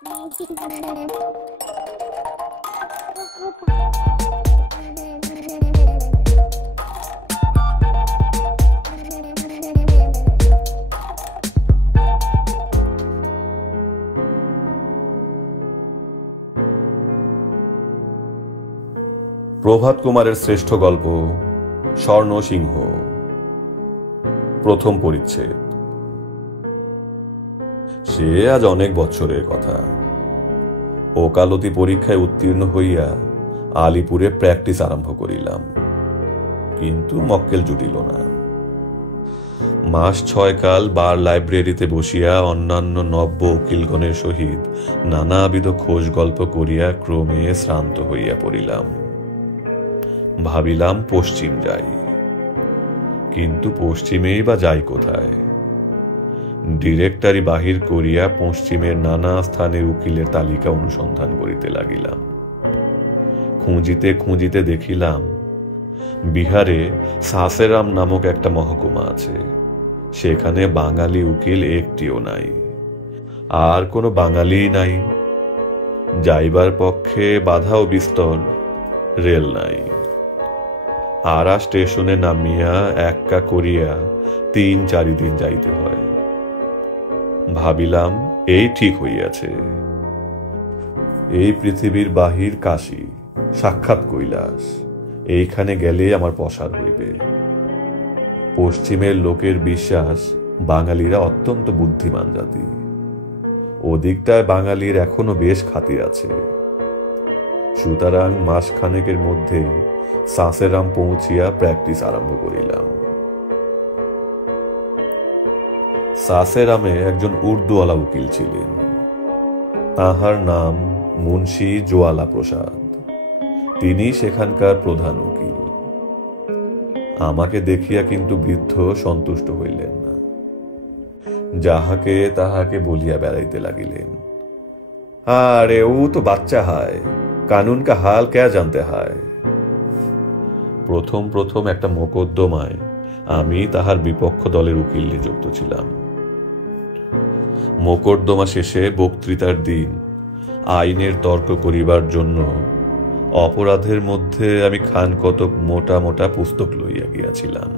প্রভাত কুমারের শ্রেষ্ঠ গল্প স্বর্ণ সিংহ, প্রথম পরিচ্ছেদ। সে আজ অনেক বছরের কথা। ওকালতি পরীক্ষায় উত্তীর্ণ হইয়া আলিপুরে প্র্যাকটিস আরম্ভ করিলাম, কিন্তু মক্কেল জুটিল না। মাস 6 কাল বার লাইব্রেরিতে বসিয়া অন্যান্য নব্য উকিলগণের সহিত নানাবিধ খোঁজ গল্প করিয়া ক্রমে শ্রান্ত হইয়া পড়িলাম। ভাবিলাম পশ্চিম যাই, কিন্তু পশ্চিমেই বা যাই কোথায়? ডিরেক্টরি বাহির করিয়া পশ্চিমের নানা স্থানের উকিলের তালিকা অনুসন্ধান করিতে লাগিলাম। খুঁজিতে খুঁজিতে দেখিলাম বিহারে সাসেরাম নামক একটা মহকুমা আছে, সেখানে বাঙালি উকিল একটিও নাই, আর কোনো বাঙালিই নাই। যাইবার পক্ষে বাধা ও বিস্তর, রেল নাই। আরা স্টেশনে নামিয়া এক্কা করিয়া 3-4 দিন যাইতে হয়। ভাবিলাম এই ঠিক হইয়াছে। এই পৃথিবীর বাহির কাশী, সাক্ষাৎ কৈলাস, এইখানে গেলে আমার পসার হইবে। পশ্চিমের লোকের বিশ্বাস বাঙালিরা অত্যন্ত বুদ্ধিমান জাতি। ওদিকটায় বাঙালির এখনো বেশ খাতির আছে। সুতরাং মাসখানেকের মধ্যে সাসেরাম পৌঁছিয়া প্র্যাকটিস আরম্ভ করিলাম। সাসেরামে একজন উর্দুওয়ালা উকিল ছিলেন। তাহার নাম মুন্সি জোয়ালা প্রসাদ। তিনি সেখানকার প্রধান উকিল। আমাকে দেখিয়া কিন্তু বৃদ্ধ সন্তুষ্ট হইলেন না। যাহাকে তাহাকে বলিয়া বেড়াইতে লাগিলেন, আরে ও তো বাচ্চা হয়, কানুন কা হাল কে জানতে হয়। প্রথম প্রথম একটা মোকদ্দমায় আমি তাহার বিপক্ষ দলের উকিল নিযুক্ত ছিলাম। মোকদ্দমা শেষে বক্তৃতার দিন আইনের তর্ক করিবার জন্য অপরাধের মধ্যে আমি খান কতক মোটা মোটা পুস্তক লইয়া গিয়াছিলাম।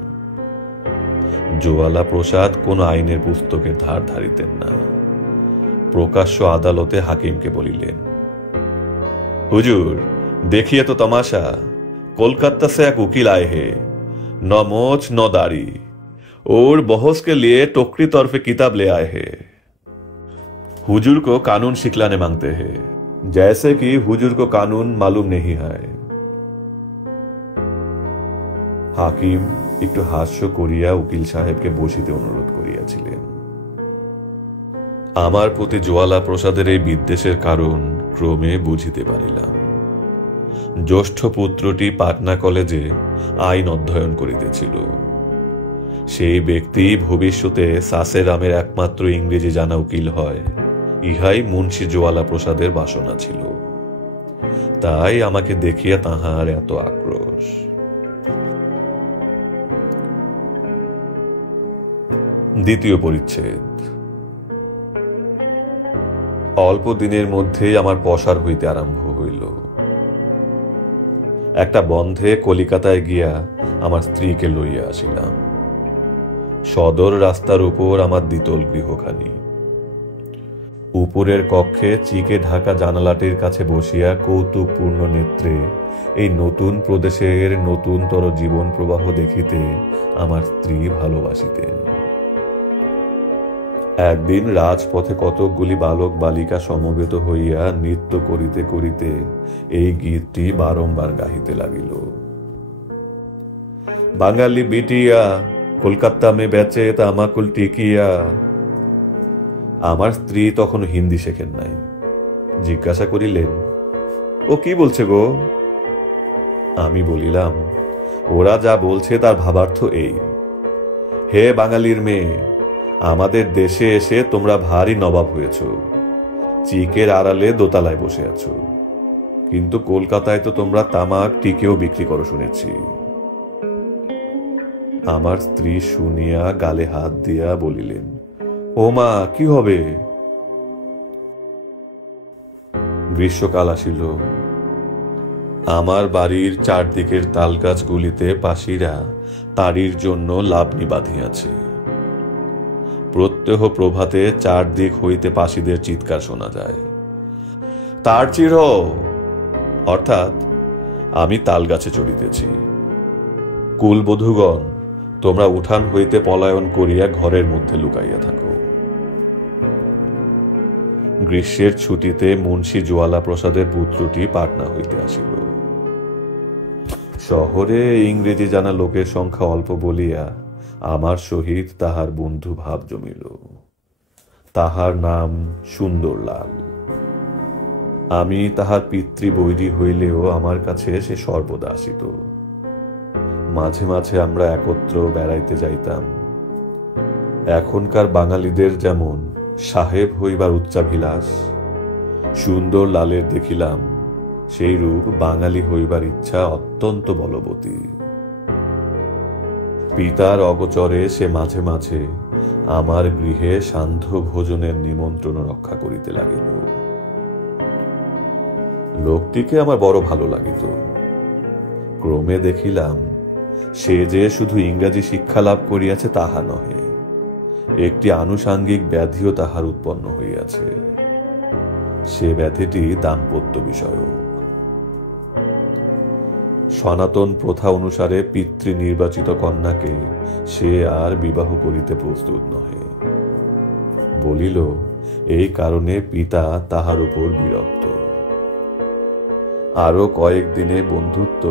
জোয়ালা প্রসাদ কোন আইনের পুস্তকের ধার ধারিতেন না। প্রকাশ্য আদালতে হাকিমকে বলিলেন, হুজুর देखिए तो तमाशा, कोलकाता से एक वकील आए हैं, न मोच न दाढ़ी, और बहस के लिए टोकरी तरफे किताब ले आए हैं। हुजूर को कानून सिखलाने मांगते हैं, जैसे कि हुजूर को कानून मालूम नहीं है। हाकिम একটু হাস্য করিয়া উকিল সাহেবকে বসিতে অনুরোধ করিয়াছিলেন। আমার প্রতি জোয়ালা প্রসাদের এই বিদ্বেষের কারণ ক্রমে বুঝিতে পারিলাম। জ্যেষ্ঠ পুত্রটি পাটনা কলেজে আইন অধ্যয়ন করিতেছিল। সেই ব্যক্তি ভবিষ্যতে সাসেরামের একমাত্র ইংরেজি জানা উকিল হয়, ইহাই মুন্সি জোয়ালা প্রসাদের বাসনা ছিল। তাই আমাকে দেখিয়া তাহার এত আক্রোশ। দ্বিতীয় পরিচ্ছেদ। অল্প দিনের মধ্যেই আমার পসার হইতে আরম্ভ হইল। একটা বন্ধে কলিকাতায় গিয়া আমার স্ত্রীকে লইয়া আসিলাম। সদর রাস্তার উপর আমার দ্বিতল গৃহখানি। উপরের কক্ষে চিকে ঢাকা জানালাটির কাছে বসিয়া কৌতুকপূর্ণ নেত্রে এই নতুন প্রদেশের নতুনতর জীবন প্রবাহ দেখিতে আমার স্ত্রী ভালোবাসিতেন। একদিন রাজপথে কতকগুলি বালক বালিকা সমবেত হইয়া নৃত্য করিতে করিতে এই গীতটি বারংবার গাহিতে লাগিল। বাঙালি বিটিয়া কলকাতা মে বেচে তামাকুল টিকিয়া। আমার স্ত্রী তখন হিন্দি শেখেন নাই। জিজ্ঞাসা করিলেন, ও কি বলছে গো? আমি বলিলাম, ওরা যা বলছে তার ভাবার্থ এই, হে বাঙালির মেয়ে, আমাদের দেশে এসে তোমরা ভারী নবাব হয়েছ, চিকের আড়ালে দোতলায় বসে আছো, কিন্তু কলকাতায় তো তোমরা তামাক টিকেও বিক্রি করো শুনেছি। আমার স্ত্রী শুনিয়া গালে হাত দিয়া বলিলেন, ও মা, কি হবে? গ্রীষ্মকাল আসিল। আমার বাড়ির চারদিকের তালগাছগুলিতে পাশিরা তাড়ির জন্য লাবনি বাঁধিয়াছে। প্রত্যহ প্রভাতে চারদিক হইতে পাশিদের চিৎকার শোনা যায়, তার চির, অর্থাৎ আমি তালগাছে চড়িতেছি। কুলবধূগণ, তোমরা উঠান হইতে পলায়ন করিয়া ঘরের মধ্যে লুকাইয়া থাকো। গ্রীষ্মের ছুটিতে মুন্সী জোয়ালা প্রসাদের পুত্রটি পাটনা হইতে আসিল। শহরে ইংরেজি জানা লোকের সংখ্যা অল্প বলিয়া আমার সহিত তাহার বন্ধু ভাব জমিল। তাহার নাম সুন্দরলাল। আমি তাহার পিতৃবৈরী হইলেও আমার কাছে সে সর্বদা আসিত। মাঝে মাঝে আমরা একত্র বেড়াইতে যাইতাম। এখনকার বাঙালিদের যেমন সাহেব হইবার উচ্চাভিলাষ, সুন্দরলালের দেখিলাম সেই রূপ বাঙালি হইবার ইচ্ছা অত্যন্ত বলবতী। পিতার অগোচরে সে মাঝে মাঝে আমার গৃহে সান্ধ্য ভোজনের নিমন্ত্রণ রক্ষা করিতে লাগিল। লোকটিকে আমার বড় ভালো লাগিত। ক্রমে দেখিলাম সে যে শুধু ইংরাজি শিক্ষা লাভ করিয়াছে তাহা নহে, একটি আনুষাঙ্গিক ব্যাধিও তাহার উৎপন্ন হইয়াছে। সে ব্যাধিটি দাম্পত্য বিষয়ক। সনাতন প্রথা অনুসারে পিতৃ নির্বাচিত কন্যাকে সে আর বিবাহ করিতে প্রস্তুত নহে। বলিল এই কারণে পিতা তাহার উপর বিরক্ত। আরো কয়েকদিনে বন্ধুত্ব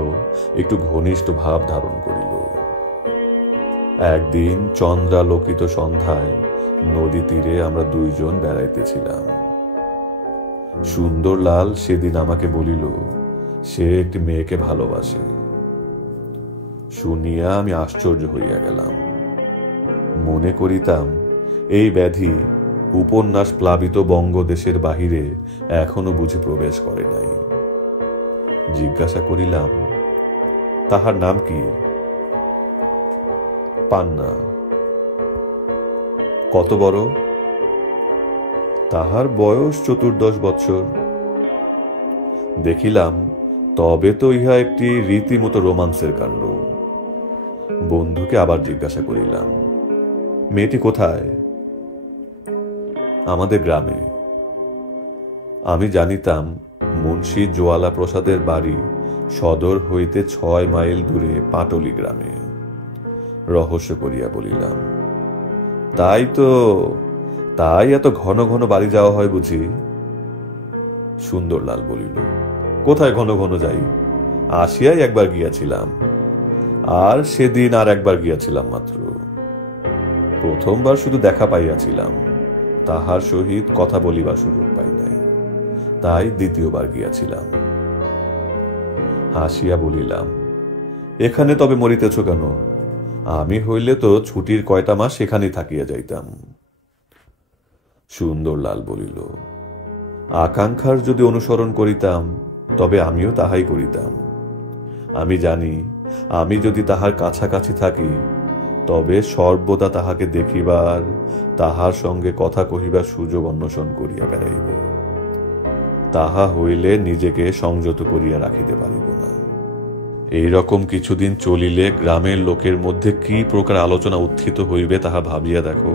একটু ঘনিষ্ঠ ভাব ধারণ করিল। একদিন চন্দ্রালোকিত সন্ধ্যায় নদী তীরে আমরা দুইজন বেড়াইতেছিলাম। সুন্দরলাল সেদিন আমাকে বলিল সে একটি মেয়েকে ভালোবাসে। শুনিয়া আমি আশ্চর্য হইয়া গেলাম। মনে করিতাম এই ব্যাধি উপন্যাস প্লাবিত বঙ্গদেশের বাহিরে এখনো বুঝি প্রবেশ করে নাই। জিজ্ঞাসা করিলাম, তাহার নাম কি? পান্না। কত বড়? তাহার বয়স 14 বৎসর। দেখিলাম তবে তো ইহা একটি রীতিমতো রোমান্সের কাণ্ড। বন্ধুকে আবার জিজ্ঞাসা করিলাম, মেয়েটি কোথায়? আমাদের গ্রামে। আমি জানিতাম মুন্সী জোয়ালা প্রসাদের বাড়ি সদর হইতে 6 মাইল দূরে পাটলি গ্রামে। রহস্য করিয়া বলিলাম, তাই তো, তাই এত ঘন ঘন বাড়ি যাওয়া হয় বুঝি? সুন্দরলাল বলিল, কোথায় ঘন ঘন যাই, আসিয়াই একবার গিয়াছিলাম, আর সেদিন আর একবার গিয়াছিলাম মাত্র। প্রথমবার শুধু দেখা পাইয়াছিলাম, তাহার সহিত কথা বলিবার সুযোগ পাই নাই, তাই দ্বিতীয়বার গিয়াছিলাম। হাসিয়া বলিলাম, এখানে তবে মরিতেছ কেন? আমি হইলে তো ছুটির কয়টা মাস সেখানেই থাকিয়া যাইতাম। সুন্দরলাল বলিল, আকাঙ্ক্ষার যদি অনুসরণ করিতাম তবে আমিও তাহাই করিতাম। আমি জানি আমি যদি তাহার কাছাকাছি থাকি তবে সর্বদা তাহাকে দেখিবার, তাহার সঙ্গে কথা কহিবার সুযোগ অন্বেষণ করিয়া বেড়াইব। তাহা হইলে নিজেকে সংযত করিয়া রাখিতে পারিব না। এইরকম কিছুদিন চলিলে গ্রামের লোকের মধ্যে কি প্রকার আলোচনা উত্থিত হইবে তাহা ভাবিয়া দেখো।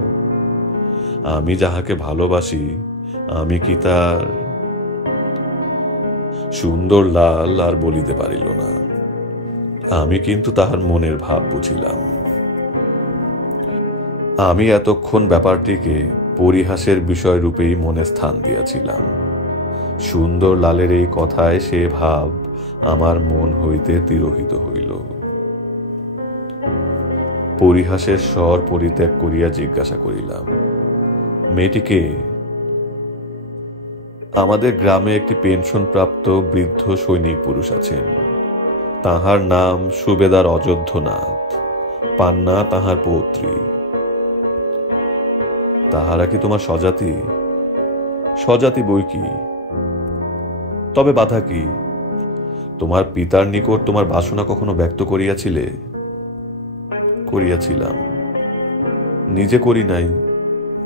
আমি যাহাকে ভালোবাসি আমি কি তার? সুন্দরলাল আর বলিতে পারিল না। আমি কিন্তু তাহার মনের ভাব বুঝিলাম। আমি এতক্ষণ ব্যাপারটিকে পরিহাসের বিষয় রূপেই মনে স্থান দিয়াছিলাম। সুন্দরলালের এই কথায় সে ভাব আমার মন হইতে তিরোহিত হইল। পরিহাসের স্বর পরিত্যাগ করিয়া জিজ্ঞাসা করিলাম, মেয়েটি কে? আমাদের গ্রামে একটি পেনশন প্রাপ্ত বৃদ্ধ সৈনিক পুরুষ আছেন। তাহার নাম সুবেদার অযোধ্যনাথ। পান্না তাহার পৌত্রী। তাহারা কি তোমার স্বজাতি? স্বজাতি বই কি, তবে বাধা কি? তোমার পিতার নিকট তোমার বাসনা কখনো ব্যক্ত করিয়াছিলে? করিয়াছিলাম। নিজে করি নাই,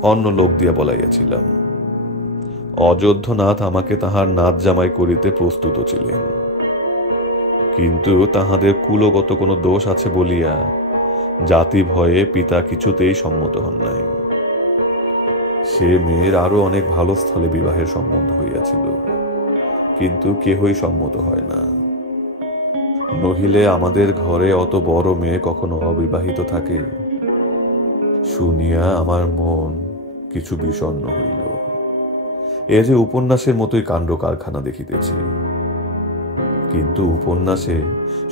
অন্য লোক দিয়া বলাইয়াছিলাম। অযোধ্যনাথ আমাকে তাহার নাথ জামাই করিতে প্রস্তুত ছিলেন, কিন্তু তাহাদের কুলগত কোনো দোষ আছে বলিয়া জাতি ভয়ে পিতা কিছুতেই সম্মত হন নাই। সে মেয়ের আরো অনেক ভালো স্থলে বিবাহের সম্বন্ধ হইয়াছিল, কিন্তু কেহই সম্মত হয় না। নহিলে আমাদের ঘরে অত বড় মেয়ে কখনো অবিবাহিত থাকে? শুনিয়া আমার মন কিছু বিষণ্ণ হইল। এ যে উপন্যাসের মতোই কাণ্ড কারখানা দেখিতেছি, কিন্তু উপন্যাসে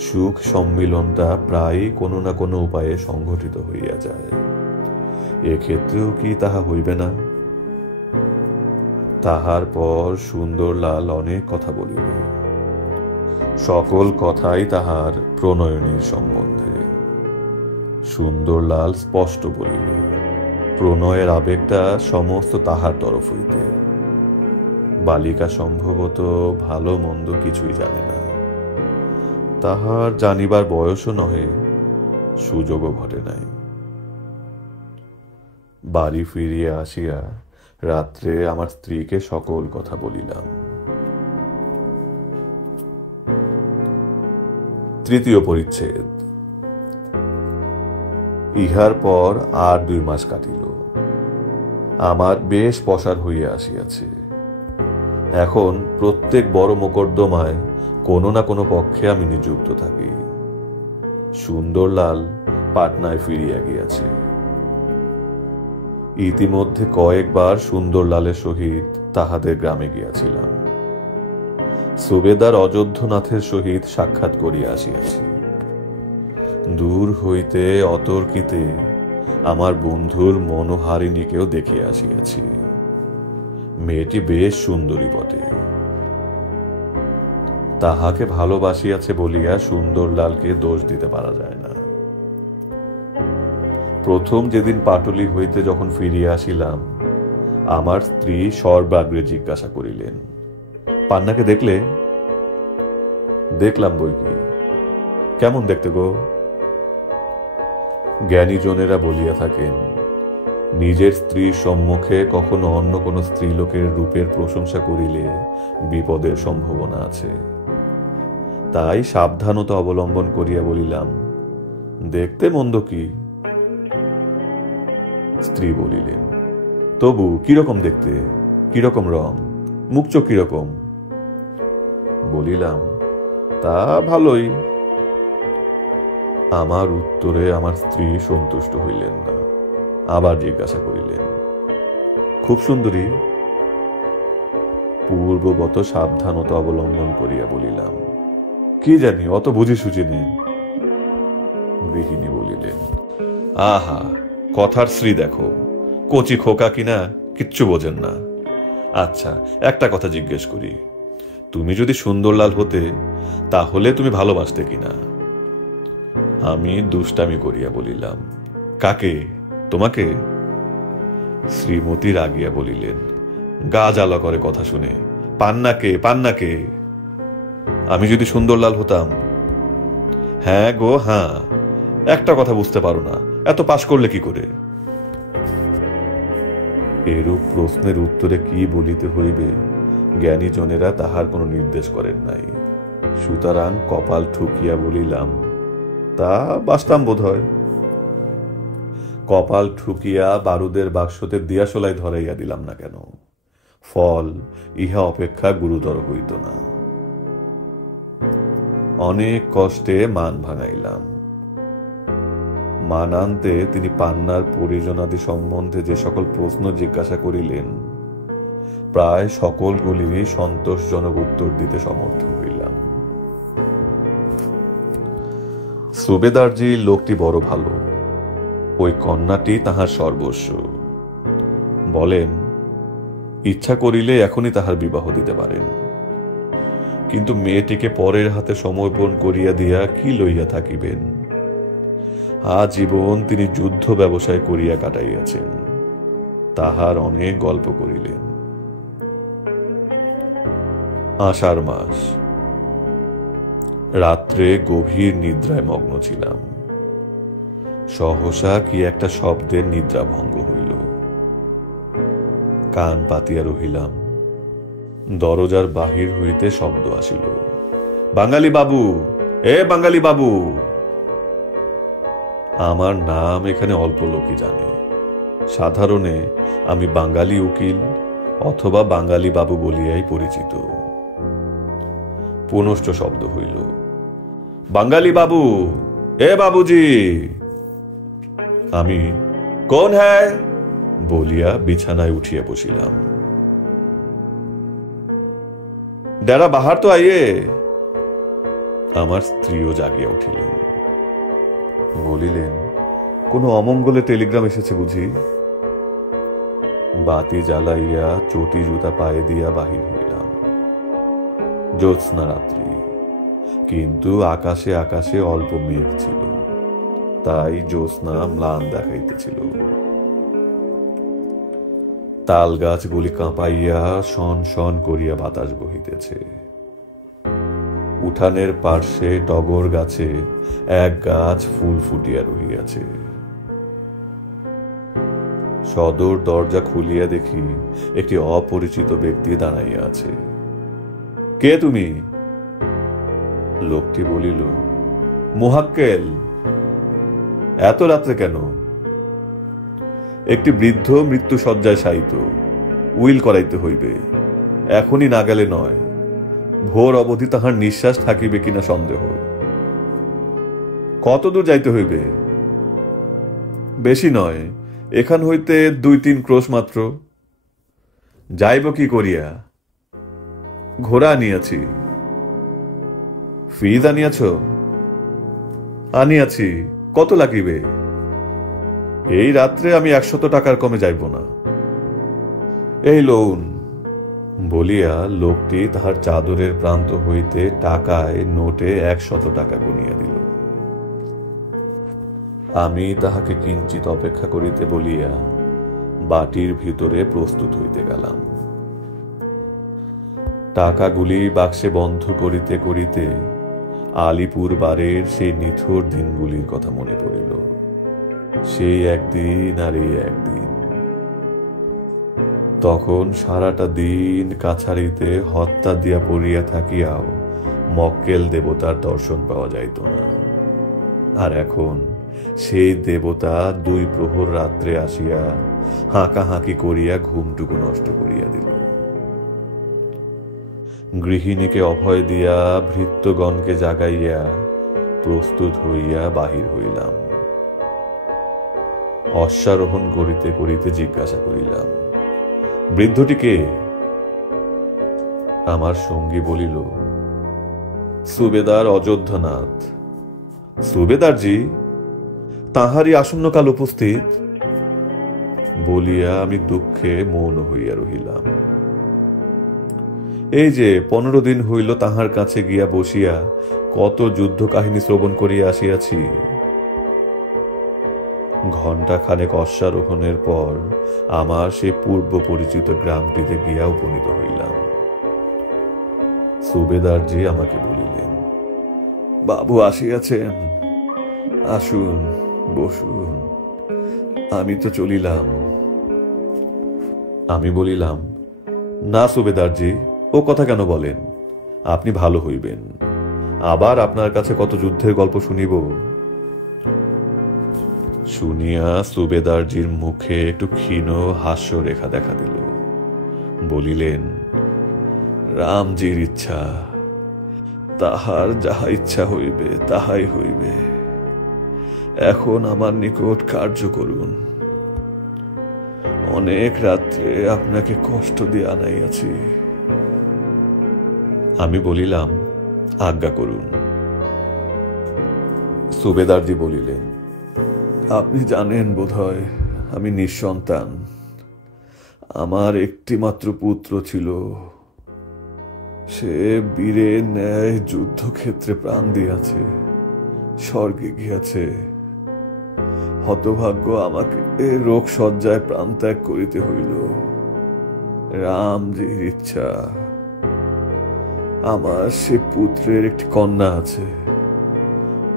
সুখ সম্মিলনটা প্রায় কোনো না কোনো উপায়ে সংঘটিত হইয়া যায়। এক্ষেত্রেও কি তাহা হইবে না? তাহার পর সুন্দরলাল অনেক কথা বলিল। সকল কথাই তাহার প্রণয়নীর সম্বন্ধে। সুন্দরলাল স্পষ্ট বলিল, প্রণয়ের আবেগটা সমস্ত তাহার তরফ হইতে। বালিকা সম্ভবত ভালো মন্দ কিছুই জানে না, তাহার জানিবার বয়সও নহে, সুযোগও ঘটে নাই। বাড়ি ফিরিয়া আসিয়া রাত্রে আমার স্ত্রীকে সকল কথা বলিলাম। তৃতীয় পরিচ্ছেদ। ইহার পর আর 2 মাস কাটিল। আমার বেশ পসার হইয়া আসিয়াছে। এখন প্রত্যেক বড় মোকদ্দমায় কোনো না কোনো পক্ষে আমি নিযুক্ত থাকি। সুন্দরলাল পাটনায় ফিরিয়া গিয়াছে। ইতিমধ্যে কয়েকবার সুন্দরলালের সহিত তাহাদের গ্রামে গিয়াছিলাম। সুবেদার অযোধ্যনাথের সহিত সাক্ষাৎ করিয়া আসিয়াছি। দূর হইতে অতর্কিতে আমার বন্ধুর মনোহারিণীকেও দেখিয়া আসিয়াছি। মেয়েটি বেশ সুন্দরী বটে। তাহাকে ভালোবাসিয়াছে বলিয়া সুন্দরলালকে দোষ দিতে পারা যায় না। প্রথম যেদিন পাটুলি হইতে যখন ফিরিয়া আসিলাম, আমার স্ত্রী সর্বাগ্রে জিজ্ঞাসা করিলেন, পান্নাকে দেখলে? দেখলাম বৈকি। কেমন দেখতে গো? জ্ঞানীজনেরা বলিয়া থাকেন, নিজের স্ত্রীর সম্মুখে কখনো অন্য কোনো স্ত্রীলোকের রূপের প্রশংসা করিলে বিপদের সম্ভাবনা আছে। তাই সাবধানতা অবলম্বন করিয়া বলিলাম, দেখতে মন্দ কি? স্ত্রী বলিলেন, তবু কিরকম দেখতে, কিরকম রং, মুখ চোখ কিরকম? বলিলাম, তা ভালোই। আমার উত্তরে আমার স্ত্রী সন্তুষ্ট হইলেন না, আবার জিজ্ঞাসা করিলেন, খুব সুন্দরী? পূর্ববত সাবধানতা অবলম্বন করিয়া বলিলাম, কি জানি, অত বুঝি সুঝি নেই। গৃহিণী বলিলেন, আহা, কথার শ্রী দেখো, কচি খোকা কিনা কিচ্ছু বোঝেন না। আচ্ছা, একটা কথা জিজ্ঞেস করি, তুমি যদি সুন্দরলাল হতে তাহলে তুমি ভালোবাসতে কিনা? আমি দুষ্টামি করিয়া বলিলাম, কাকে? তোমাকে? শ্রীমতী রাগিয়া বলিলেন, গা জ্বালা করে কথা শুনে, পান্নাকে, পান্নাকে? আমি যদি সুন্দরলাল হতাম? হ্যাঁ গো হ্যাঁ, একটা কথা বুঝতে পারো না, এত পাশ করলে কি করে? এরূপ প্রশ্নের উত্তরে কি বলিতে হইবে জ্ঞানীজনেরা তাহার কোনো নির্দেশ করেন নাই। সুতরাং কপাল ঠুকিয়া বলিলাম, তা বাসতাম বোধ হয়। কপাল ঠুকিয়া বারুদের বাক্সতে দিয়াশলাই ধরাইয়া দিলাম না কেন? ফল ইহা অপেক্ষা গুরুতর হইত না। অনেক কষ্টে মান ভাঙাইলাম। মানান্তে তিনি পান্নার পরিজনাদি সম্বন্ধে যে সকল প্রশ্ন জিজ্ঞাসা করিলেন, প্রায় সকলগুলিরই সন্তোষজনক উত্তর দিতে সমর্থ হইলাম। সুবেদারজি লোকটি বড় ভালো, ওই কন্যাটি তাহার সর্বস্ব। বলেন, ইচ্ছা করিলে এখনই তাহার বিবাহ দিতে পারেন, কিন্তু মেয়েটিকে পরের হাতে সমর্পণ করিয়া দিয়া কি লইয়া থাকিবেন? আজীবন তিনি যুদ্ধ ব্যবসায় করিয়া কাটাইয়াছেন, তাহার অনেক গল্প করিলেন। আষাঢ় মাস। রাত্রে গভীর নিদ্রায় মগ্ন ছিলাম। সহসা কি একটা শব্দের নিদ্রা ভঙ্গ হইল। কান পাতিয়া রহিলাম, দরজার বাহির হইতে শব্দ আসিল, বাঙালি বাবু, এ বাঙালি বাবু। আমার নাম এখানে অল্প লোকই জানে। সাধারণে আমি বাঙালি উকিল অথবা বাঙালি বাবু বলিয়াই পরিচিত। পুনশ্চ শব্দ হইল, বাঙালি বাবু, এ বাবুজি। আমি কোন হ্যায় বলিয়া বিছানায় উঠিয়া বসিলাম। ডেরা বাহার তো আইয়ে। আমার স্ত্রীও জাগিয়া উঠিলেন, বলিলেন, কোনো অমঙ্গলে টেলিগ্রাম এসেছে বুঝি। বাতি জ্বালাইয়া চটি জুতা পায়ে দিয়া বাহির হইলাম। জ্যোৎস্না রাত্রি, কিন্তু আকাশে আকাশে অল্প মেঘ ছিল, তাই জ্যোৎস্না ম্লান দেখাইতেছিল। তাল গাছগুলি কাঁপাইয়া শন শন করিয়া বাতাস বহিতেছে। উঠানের পার্শ্বে টগর গাছে এক গাছ ফুল ফুটিয়া রহিয়াছে। সদর দরজা খুলিয়া দেখি একটি অপরিচিত ব্যক্তি দাঁড়াইয়া আছে। কে তুমি? লোকটি বলিল, মোহাক্কেল। এত রাত্রে কেন? একটি বৃদ্ধ মৃত্যু শয্যায় শায়িত, উইল করাইতে হইবে, এখনই না গেলে নয়। ভোর অবধি তাহার নিঃশ্বাস থাকিবে কিনা সন্দেহ। কত দূর যাইতে হইবে? বেশি নয়, এখান হইতে 2-3 ক্রোশ মাত্র। যাইব কি করিয়া? ঘোড়া আনিয়াছি। ফিজ আনিয়াছ? আনিয়াছি। কত লাগিবে? এই রাত্রে আমি 100 টাকার কমে যাইব না। এই লোন বলিয়া লোকটি তাহার চাদরের প্রান্ত হইতে টাকায় নোটে 100 টাকা গুনিয়া দিল। আমি তাহাকে কিঞ্চিত অপেক্ষা করিতে বলিয়া বাটির ভিতরে প্রস্তুত হইতে গেলাম। টাকাগুলি বাক্সে বন্ধ করিতে করিতে আলিপুর বারের সেই নিথুর দিনগুলির কথা মনে পড়িল। সেই একদিন আর এই একদিন। তখন সারাটা দিন কাছারিতে হত্যা দিয়া পড়িয়া থাকিয়াও মক্কেল দেবতার দর্শন পাওয়া যাইত না। আর এখন সেই দেবতা 2 প্রহর রাত্রে আসিয়া হাঁকাহাঁকি করিয়া ঘুমটুকু নষ্ট করিয়া দিল। গৃহিণীকে অভয় দিয়া ভৃত্যগণকে জাগাইয়া প্রস্তুত হইয়া বাহির হইলাম। অশ্বারোহণ করিতে করিতে জিজ্ঞাসা করিলাম, বৃদ্ধটি কে? আমার সঙ্গী বলিল, সুবেদার অযোধ্যানাথ। সুবেদারজি, তাহারই আসন্নকাল উপস্থিত বলিয়া আমি দুঃখে মৌন হইয়া রহিলাম। এই যে 15 দিন হইল তাহার কাছে গিয়া বসিয়া কত যুদ্ধ কাহিনী শ্রবণ করিয়া আসিয়াছি। ঘণ্টা খানেক অশ্বারোহণের পর আমার সেই পূর্ব পরিচিত গ্রামটিতে গিয়া উপনীত হইলাম। সুবেদারজি আমাকে বলিলেন, বাবু আসিয়াছেন, আসুন বসুন। আমি তো চলিলাম। আমি বলিলাম, না সুবেদারজি, ও কথা কেন বলেন? আপনি ভালো হইবেন, আবার আপনার কাছে কত যুদ্ধের গল্প শুনিব। শুনিয়া সুবেদারজির মুখে একটু ক্ষীণ হাস্য রেখা দেখা দিল। বলিলেন, রামজির ইচ্ছা, তাহার যাহা ইচ্ছা হইবে তাহাই হইবে। এখন আমার নিকট কার্য করুন। অনেক রাত্রে আপনাকে কষ্ট দিয়ে আনাইয়াছি। আমি বলিলাম, আজ্ঞা করুন। সুবেদারজি বলিলেন, আপনি জানেন বোধহয় আমি নিঃসন্তান। আমার একটি মাত্র পুত্র ছিল। সে বীরের ন্যায় যুদ্ধক্ষেত্রে প্রাণ দিয়াছে, স্বর্গে গিয়াছে। হতভাগ্য আমাকে রোগ শয্যায় প্রাণ ত্যাগ করিতে হইল। রামজির ইচ্ছা। আমার সে পুত্রের একটি কন্যা আছে,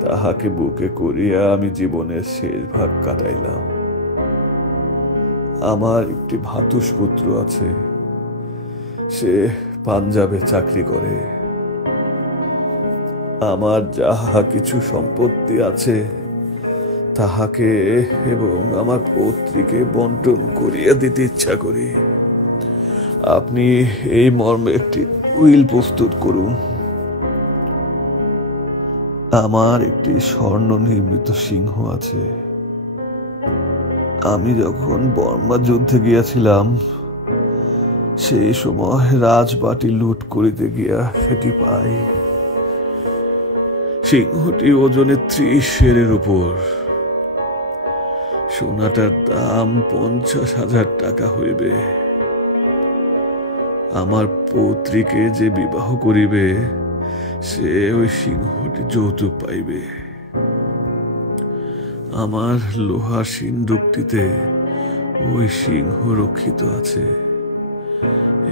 তাহাকে বুকে করিয়া আমি জীবনের শেষ ভাগ কাটাইলাম। আমার একটি ভাতুষ পুত্র আছে, সে পাঞ্জাবে চাকরি করে। আমার যাহা কিছু সম্পত্তি আছে তাহাকে এবং আমার পৌত্রীকে বন্টন করিয়া দিতে ইচ্ছা করি। আপনি এই মর্মে একটি উইল প্রস্তুত করুন। আমার একটি স্বর্ণ নির্মিত সিংহ আছে। আমি যখন বর্মা যুদ্ধে গিয়াছিলাম সেই সময় রাজবাটি লুট করিতে গিয়া সেটি পাই। সিংহটি ওজনে 30 সেরের উপর। সোনাটার দাম 50,000 টাকা হইবে। আমার পৌত্রীকে যে বিবাহ করিবে সে ওই সিংহটি যৌতুক পাইবে। আমার লোহার সিন্দুকটিতে ওই সিংহ রক্ষিত আছে।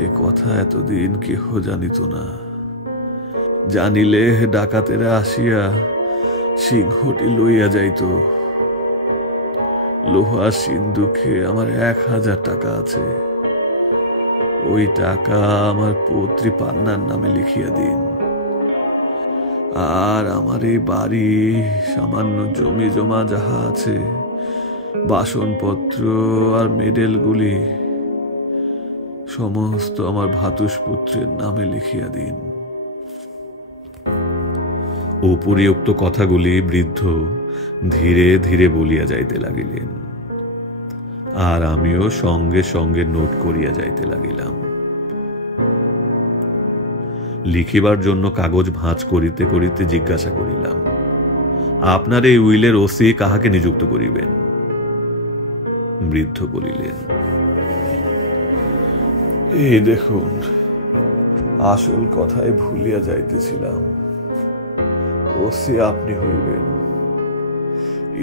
এ কথা এতদিন কেহ জানিত না। জানিলে ডাকাতেরা আসিয়া সিংহটি লইয়া যাইত। লোহার সিন্দুকে আমার 1000 টাকা আছে। ওই টাকা আমার পৌত্রী পান্নার নামে লিখিয়া দিন। আর আমার এই বাড়ি, সামান্য জমি জমা যাহা আছে, বাসনপত্র আর মেডেলগুলি সমস্ত আমার ভাতুষপুত্রের নামে লিখিয়া দিন। উপরিউক্ত কথাগুলি বৃদ্ধ ধীরে ধীরে বলিয়া যাইতে লাগিলেন, আর আমিও সঙ্গে সঙ্গে নোট করিয়া যাইতে লাগিলাম। লিখিবার জন্য কাগজ ভাঁজ করিতে করিতে জিজ্ঞাসা করিলাম, আপনার এই উইলের ওসি কাহাকে নিযুক্ত করিবেন? বৃদ্ধ বলিলেন, এই দেখুন, আসল কথাই ভুলিয়া যাইতেছিলাম। ওসি আপনি হইবেন।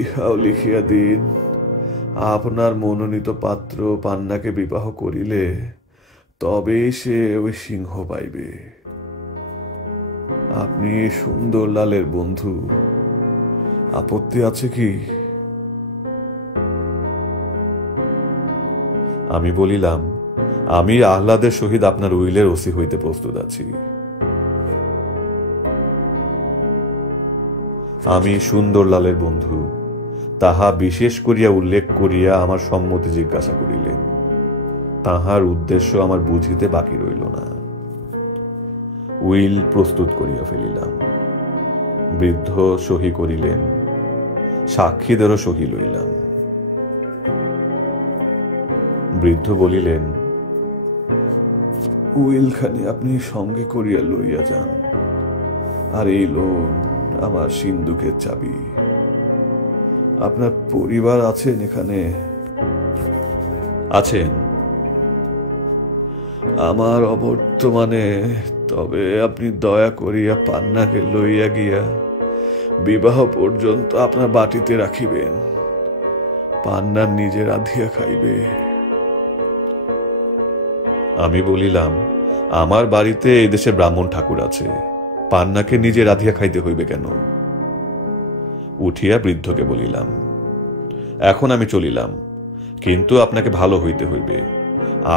ইহাও লিখিয়া দিন, আপনার মনোনীত পাত্র পান্নাকে বিবাহ করিলে তবেই সে ওই সিংহ পাইবে। আপনি সুন্দরলালের বন্ধু, আপত্তি আছে কি? আমি বলিলাম, আমি আহ্লাদের সহিত আপনার উইলের ওসি হইতে প্রস্তুত আছি। আমি সুন্দরলালের বন্ধু তাহা বিশেষ করিয়া উল্লেখ করিয়া আমার সম্মতি জিজ্ঞাসা করিলেন। তাহার উদ্দেশ্য আমার বুঝিতে বাকি রইল না। উইল প্রস্তুত করিয়া ফেলিলাম। বৃদ্ধ সহি করিলেন, সাক্ষীদেরও সহি লইলাম। বৃদ্ধ বলিলেন, উইলখানি আপনি সঙ্গে করিয়া লইয়া যান, আর এই লোন আমার সিন্দুকের চাবি। আপনার পরিবার আছেন এখানে? আছেন। আমার অবর্তমানে, তবে আপনি দয়া করিয়া পান্নাকে লইয়া গিয়া বিবাহ পর্যন্ত আপনার বাটিতে রাখিবেন। পান্না নিজে রাধিয়া খাইবে। আমি বলিলাম, আমার বাড়িতে এই দেশে ব্রাহ্মণ ঠাকুর আছে, পান্নাকে নিজে রাধিয়া খাইতে হইবে কেন? উঠিয়া বৃদ্ধকে বলিলাম, এখন আমি চলিলাম, কিন্তু আপনাকে ভালো হইতে হইবে।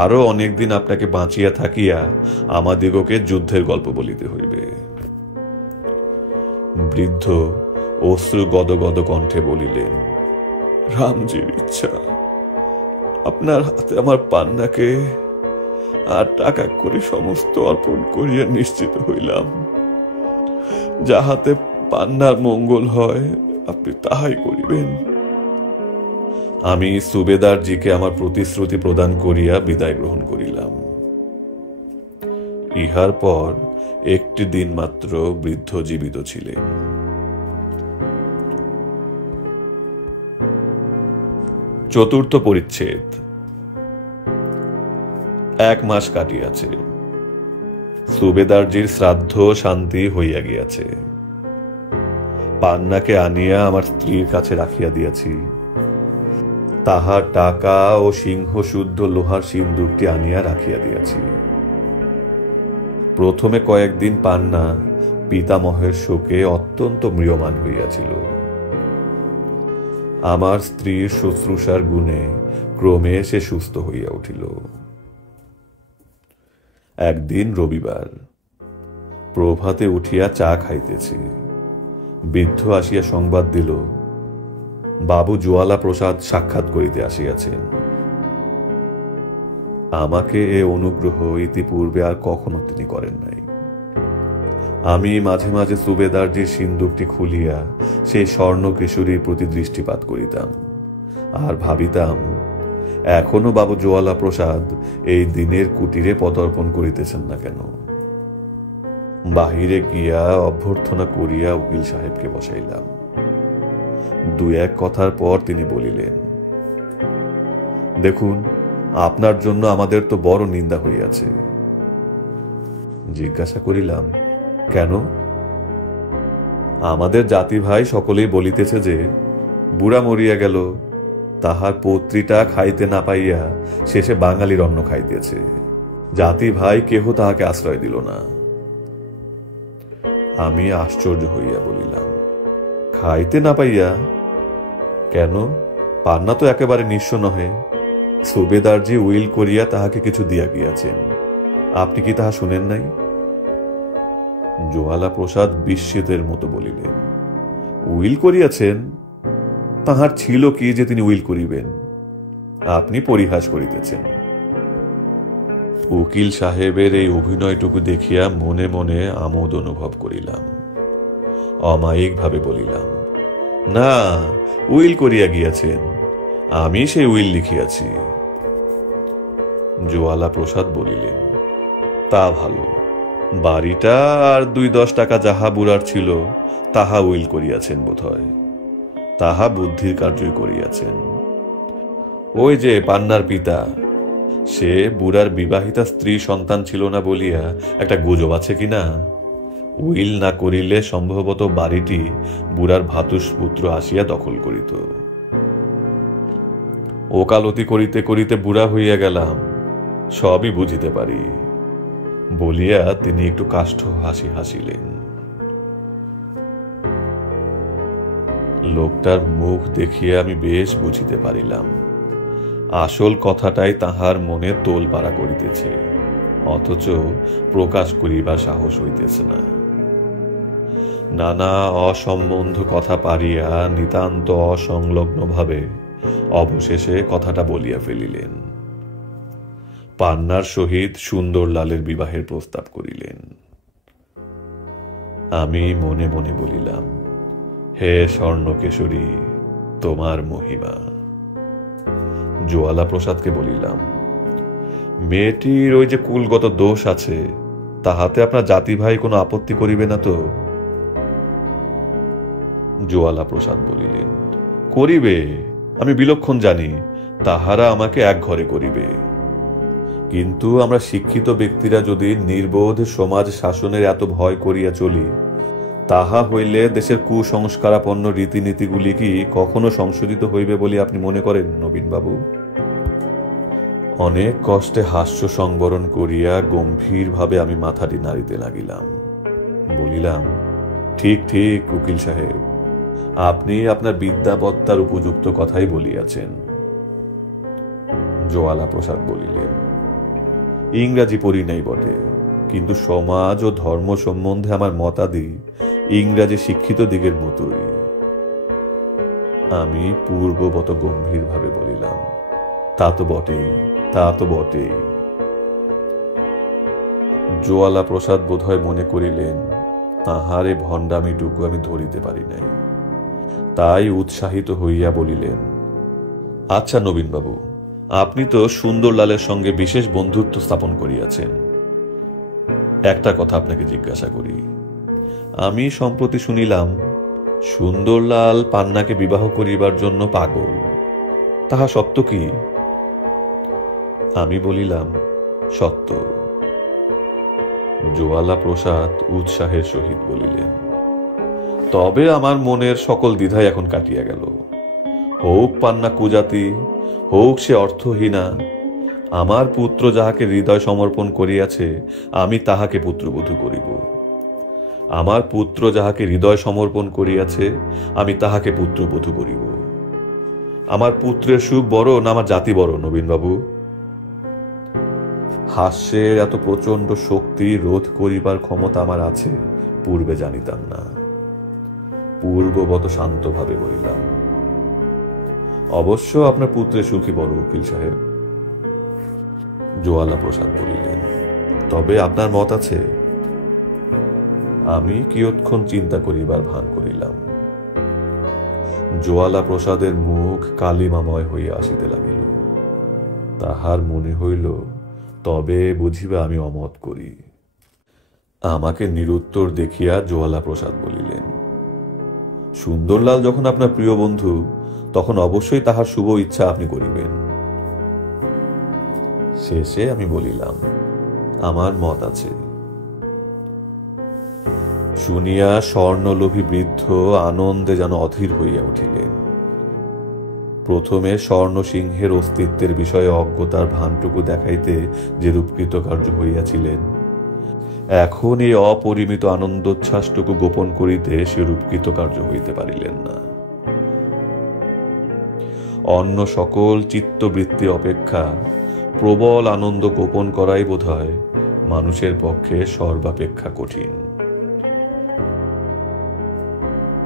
আরো অনেকদিন আপনাকে বাঁচিয়া থাকিয়া আমাদিগকে যুদ্ধের গল্প বলিতে হইবে। বৃদ্ধ অশ্রু গদগদ কণ্ঠে বলিলেন, রামজির ইচ্ছা, আপনার হাতে আমার পান্নাকে আর টাকা করে সমস্ত অর্পণ করিয়া নিশ্চিত হইলাম। যাহাতে পান্নার মঙ্গল হয় আপনি তাহাই করিবেন। আমি সুবেদারজিকে আমার প্রতিশ্রুতি প্রদান করিয়া বিদায় গ্রহণ করিলাম। ইহার পর একটি দিন মাত্র বৃদ্ধ জীবিত ছিলেন। চতুর্থ পরিচ্ছেদ। 1 মাস কাটিয়াছে। সুবেদারজির শ্রাদ্ধ শান্তি হইয়া গিয়াছে। পান্নাকে আনিয়া আমার স্ত্রীর কাছে রাখিয়া দিয়াছি। তাহার টাকা ও সিংহ শুদ্ধ লোহার সিন্দুকটি আনিয়া রাখিয়া দিয়াছি। প্রথমে কয়েকদিন পান্না পিতামহের শোকে অত্যন্ত ম্রিয়মান হইয়াছিল। আমার স্ত্রীর শুশ্রূষার গুণে ক্রমে সে সুস্থ হইয়া উঠিল। একদিন রবিবার, প্রভাতে উঠিয়া চা খাইতেছি, বৃদ্ধ আসিয়া সংবাদ দিল, বাবু জোয়ালা প্রসাদ সাক্ষাৎ করিতে আসিয়াছেন। আমাকে এ অনুগ্রহ ইতিপূর্বে আর কখনো তিনি করেন নাই। আমি মাঝে মাঝে সুবেদারজির সিন্দুকটি খুলিয়া সেই স্বর্ণ কেশরীর প্রতি দৃষ্টিপাত করিতাম, আর ভাবিতাম, এখনো বাবু জোয়ালা প্রসাদ এই দিনের কুটিরে পদার্পণ করিতেছেন না কেন। বাহিরে গিয়া অভ্যর্থনা করিয়া উকিল সাহেবকে বসাইলাম। দু এক কথার পর তিনি বলিলেন, দেখুন, আপনার জন্য আমাদের তো বড় নিন্দা হইয়াছে। জিজ্ঞাসা করিলাম, কেন? আমাদের জাতি ভাই সকলেই বলিতেছে যে বুড়া মরিয়া গেল, তাহার পৌত্রীটা খাইতে না পাইয়া শেষে বাঙালির অন্ন খাইতেছে। জাতি ভাই কেহ তাহাকে আশ্রয় দিল না। আমি আশ্চর্য হইয়া বলিলাম, খাইতে না পাইয়া? কেন, পান্না তো একেবারে নিঃস্ব নহে। সুবেদারজি উইল করিয়া তাহাকে কিছু দিয়া গিয়াছেন, আপনি কি তাহা শুনেন নাই? জোয়ালা প্রসাদ বিস্মিতের মতো বলিলেন, উইল করিয়াছেন? তাহার ছিল কি যে তিনি উইল করিবেন? আপনি পরিহাস করিতেছেন। উকিল সাহেবের এই অভিনয়টুকু দেখিয়া মনে মনে আমোদ অনুভব করিলাম। অমায়িক ভাবে বলিলাম, না, উইল করিয়া গিয়াছেন, আমি সেই উইল লিখিয়াছি। জোয়ালা প্রসাদ বলিলেন, তা ভালো, বাড়িটা আর 2-10 টাকা যাহা বুড়ার ছিল তাহা উইল করিয়াছেন বোধ হয়। তাহা বুদ্ধির কার্যই করিয়াছেন। ওই যে পান্নার পিতা, সে বুড়ার বিবাহিতা স্ত্রী সন্তান ছিল না বলিয়া একটা গুজব আছে কিনা। উইল না করিলে সম্ভবত বাড়িটি বুড়ার ভাতুষপুত্র আসিয়া দখল করিত। ওকালতি করিতে করিতে বুড়া হইয়া গেলাম, সবই বুঝিতে পারি বলিয়া তিনি একটু কাষ্ঠ হাসি হাসিলেন। লোকটার মুখ দেখিয়া আমি বেশ বুঝিতে পারিলাম আসল কথাটাই তাহার মনে তোলপাড়া করিতেছে, অথচ প্রকাশ করিবার সাহস হইতেছে না। নানা অসম্বন্ধ কথা পারিয়া নিতান্ত অসংলগ্ন ভাবে অবশেষে কথাটা বলিয়া ফেলিলেন। পান্নার সহিত সুন্দরলালের বিবাহের প্রস্তাব করিলেন। আমি মনে মনে বলিলাম, হে স্বর্ণকেশরী, তোমার মহিমা। জোয়ালা প্রসাদকে বলিলাম, মেয়েটির ওই যে কুলগত দোষ আছে, তাহাতে আপনার জাতি ভাই কোনো আপত্তি করিবে না তো? জোয়ালা প্রসাদ বলিলেন, করিবে, আমি বিলক্ষণ জানি, তাহারা আমাকে এক ঘরে করিবে। কিন্তু আমরা শিক্ষিত ব্যক্তিরা যদি নির্বোধ সমাজ শাসনের এত ভয় করিয়া চলি, তাহা হইলে দেশের কুসংস্কারাপন্ন রীতিনীতিগুলি কি কখনো সংশোধিত হইবে বলে আপনি মনে করেন নবীনবাবু? অনেক কষ্টে হাস্য সংবরণ করিয়া গম্ভীরভাবে আমি মাথাটি নাড়িতে লাগিলাম। বলিলাম, ঠিক ঠিক উকিল সাহেব, আপনি আপনার বিদ্যাবত্তার উপযুক্ত কথাই বলিয়াছেন। জোয়ালা প্রসাদ বলিলেন, ইংরাজি পড়ি নাই বটে, কিন্তু সমাজ ও ধর্ম সম্বন্ধে আমার মতাদি ইংরাজি শিক্ষিত দিগের মতোই। আমি পূর্ববত গম্ভীরভাবে বলিলাম, তা তো বটেই, তা তো বটেই। জোয়ালা প্রসাদ বোধহয় মনে করিলেন তাহারে ভণ্ডামিটুকু আমি ধরিতে পারি নাই, তাই উৎসাহিত হইয়া বলিলেন, আচ্ছা নবীনবাবু, আপনি তো সুন্দরলালের সঙ্গে বিশেষ বন্ধুত্ব স্থাপন করিয়াছেন। একটা কথা আপনাকে জিজ্ঞাসা করি, আমি সম্প্রতি শুনিলাম সুন্দরলাল পান্নাকে বিবাহ করিবার জন্য পাগল, তাহা সত্য কি? আমি বলিলাম, সত্য। জোয়ালা প্রসাদ উৎসাহের সহিত বলিলেন, তবে আমার মনের সকল দ্বিধাই এখন কাটিয়া গেল। হোক পান্না কুজাতি, হোক সে অর্থহীনা, আমার পুত্র যাহাকে হৃদয় সমর্পণ করিয়াছে আমি তাহাকে পুত্রবধূ করিব। আমার পুত্র যাহাকে হৃদয় সমর্পণ করিয়াছে আমি তাহাকে পুত্রবধূ করিব। আমার পুত্রের সুখ বড় না আমার জাতি বড় নবীনবাবু? হাস্যের এত প্রচন্ড শক্তি রোধ করিবার ক্ষমতা আমার আছে পূর্বে জানিতাম না। পূর্ববৎ শান্তভাবে বলিলাম, অবশ্য আপনার পুত্রের সুখী বড় উকিল সাহেব। জোয়ালা প্রসাদ বলিলেন, তবে আপনার মত আছে? আমি কিয়ৎক্ষণ চিন্তা করিবার ভান করিলাম। জোয়ালা প্রসাদের মুখ কালিমাময় হইয়া আসিতে লাগিল। তাহার মনে হইল তবে বুঝিবা আমি অমত করি। আমাকে নিরুত্তর দেখিয়া জোয়ালা প্রসাদ বলিলেন, সুন্দরলাল যখন আপনার প্রিয় বন্ধু, তখন অবশ্যই তাহার শুভ ইচ্ছা আপনি করিবেন। শেষে আমি বলিলাম, আমার মত আছে। শুনিয়া স্বর্ণলোভী বৃদ্ধ আনন্দে যেন অধীর হইয়া উঠিলেন। প্রথমে স্বর্ণসিংহের অস্তিত্বের বিষয়ে অজ্ঞতার ভানটুকু দেখাইতে যেরূপ কৃতকার্য হইয়াছিলেন, এখন এই অপরিমিত আনন্দোচ্ছ্বাসটুকু গোপন করিতে সেরূপ কৃতকার্য হইতে পারিলেন না। অন্য সকল চিত্তবৃত্তি অপেক্ষা প্রবল আনন্দ গোপন করাই বোধহয় মানুষের পক্ষে সর্বাপেক্ষা কঠিন।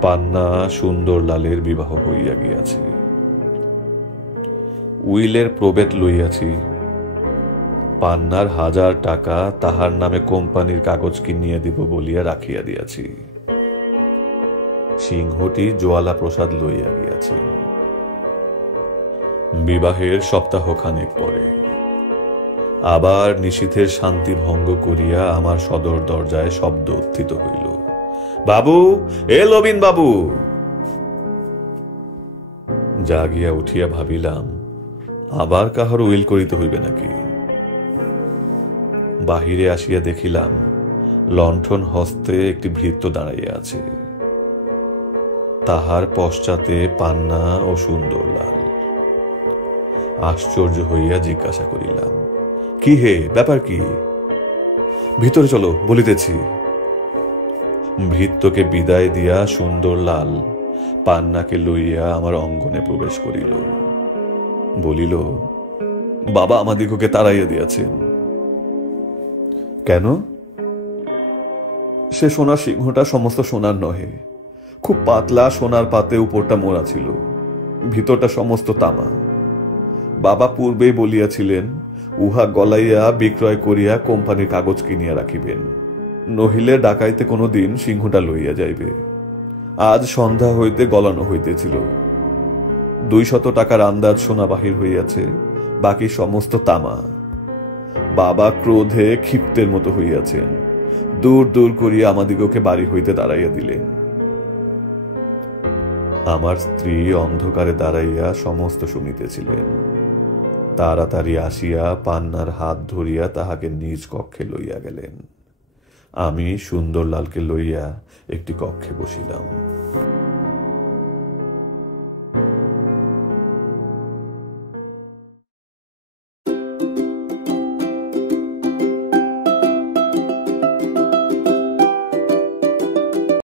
পান্না সুন্দরলালের বিবাহ হইয়া গিয়াছে। উইলের প্রবেদ লইয়াছি। পান্নার 1000 টাকা তাহার নামে কোম্পানির কাগজ কিনিয়া দিব বলিয়া রাখিয়া দিয়াছি। সিংহটি জোয়ালা প্রসাদ লইয়া গিয়াছে। বিবাহের সপ্তাহখানেক পরে আবার নিশীথের শান্তি ভঙ্গ করিয়া আমার সদর দরজায় শব্দ উত্থিত হইল, বাবু, এ লবিন বাবু। জাগিয়া উঠিয়া ভাবিলাম, আবার কাহার উইল করিতে হইবে নাকি। বাহিরে আসিয়া দেখিলাম লণ্ঠন হস্তে একটি ভৃত্য দাঁড়াইয়া আছে। তাহার পশ্চাতে পান্না ও সুন্দরলাল। আশ্চর্য হইয়া জিজ্ঞাসা করিলাম, কি হে, ব্যাপার কি? ভিতরে চলো, বলিতেছি। ভৃত্যকে বিদায় দিয়া সুন্দরলাল পান্নাকে লইয়া আমার অঙ্গনে প্রবেশ করিল। বলিল, বাবা আমাদিগকে তাড়াইয়া দিয়াছেন। কেন? সে সোনার সিংহটা সমস্ত সোনার নহে, খুব পাতলা সোনার পাতে উপরটা মোড়া ছিল, ভিতরটা সমস্ত তামা। বাবা পূর্বেই বলিয়াছিলেন, উহা গলাইয়া বিক্রয় করিয়া কোম্পানির কাগজ কিনিয়া রাখিবেন, নহিলে ডাকাইতে কোনো দিন সিংহটা লইয়া যাইবে। আজ সন্ধ্যা হইতে গলানো হইতেছিল। 200 টাকার আন্দাজ সোনা বাহির হইয়াছে, বাকি সমস্ত তামা। বাবা ক্রোধে ক্ষিপ্তের মতো হইয়াছেন, দূর দূর করিয়া আমাদিগকে বাড়ি হইতে দাঁড়াইয়া দিলেন। আমার স্ত্রী অন্ধকারে দাঁড়াইয়া সমস্ত শুনিতেছিলেন। তাড়াতাড়ি আসিয়া পান্নার হাত ধরিয়া তাহাকে নিজ কক্ষে লইয়া গেলেন। আমি সুন্দরলালকে লইয়া একটি কক্ষে বসিলাম।